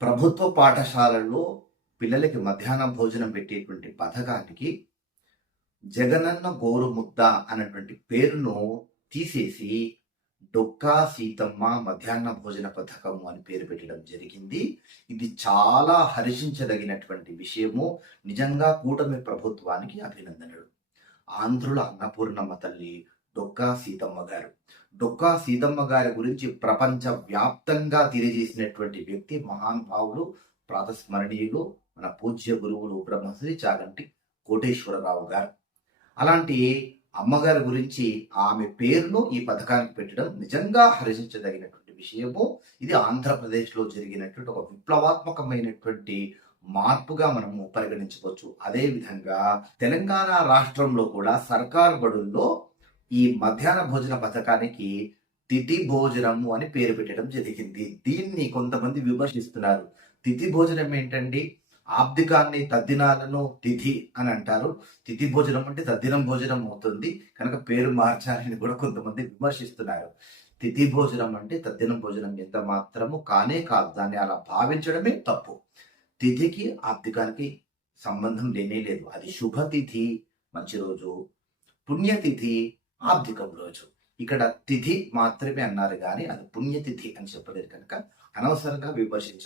ప్రభుత్వ పాఠశాలల్లో పిల్లలకి మధ్యాహ్న భోజనం పెట్టేటువంటి పథకానికి జగనన్న గోరుముద్ద అనేటువంటి అన్నటువంటి పేరును తీసేసి డొక్కా సీతమ్మ మధ్యాహ్న భోజన పథకము అని పేరు పెట్టడం జరిగింది. ఇది చాలా హర్షించదగినటువంటి విషయము. నిజంగా కూటమి ప్రభుత్వానికి అభినందనలు. ఆంధ్రుల అన్నపూర్ణమ్మ తల్లి డొక్కా సీతమ్మ గారు. డొక్కా సీతమ్మ గారి గురించి ప్రపంచ వ్యాప్తంగా తెలియజేసినటువంటి వ్యక్తి మహానుభావుడు ప్రాతస్మరణీయులు మన పూజ్య గురువులు బ్రహ్మశ్రీ చాగంటి కోటేశ్వరరావు గారు. అలాంటి అమ్మగారి గురించి ఆమె పేరును ఈ పథకానికి పెట్టడం నిజంగా హర్షించదగినటువంటి విషయము. ఇది ఆంధ్రప్రదేశ్లో జరిగినటువంటి ఒక విప్లవాత్మకమైనటువంటి మార్పుగా మనము పరిగణించవచ్చు. అదేవిధంగా తెలంగాణ రాష్ట్రంలో కూడా సర్కార్ బడుల్లో ఈ మధ్యాహ్న భోజన పథకానికి తిథి భోజనము అని పేరు పెట్టడం జరిగింది. దీన్ని కొంతమంది విమర్శిస్తున్నారు. తిథి భోజనం ఏంటండి? ఆబ్దికాన్ని తద్దినాలను తిథి అని అంటారు. తిథి భోజనం అంటే తద్దినం భోజనం అవుతుంది. కనుక పేరు మార్చాలని కూడా కొంతమంది విమర్శిస్తున్నారు. తిథి భోజనం అంటే తద్దినం భోజనం ఎంత మాత్రము కానే కాదు. దాన్ని అలా భావించడమే తప్పు. తిథికి ఆబ్దికానికి సంబంధం లేనే లేదు. అది శుభ తిథి. మంచి రోజు. పుణ్యతిథి ఆబ్దికం రోజు. ఇక్కడ తిథి మాత్రమే అన్నారు కానీ అది పుణ్యతిథి అని చెప్పలేదు కనుక అనవసరంగా విమర్శించ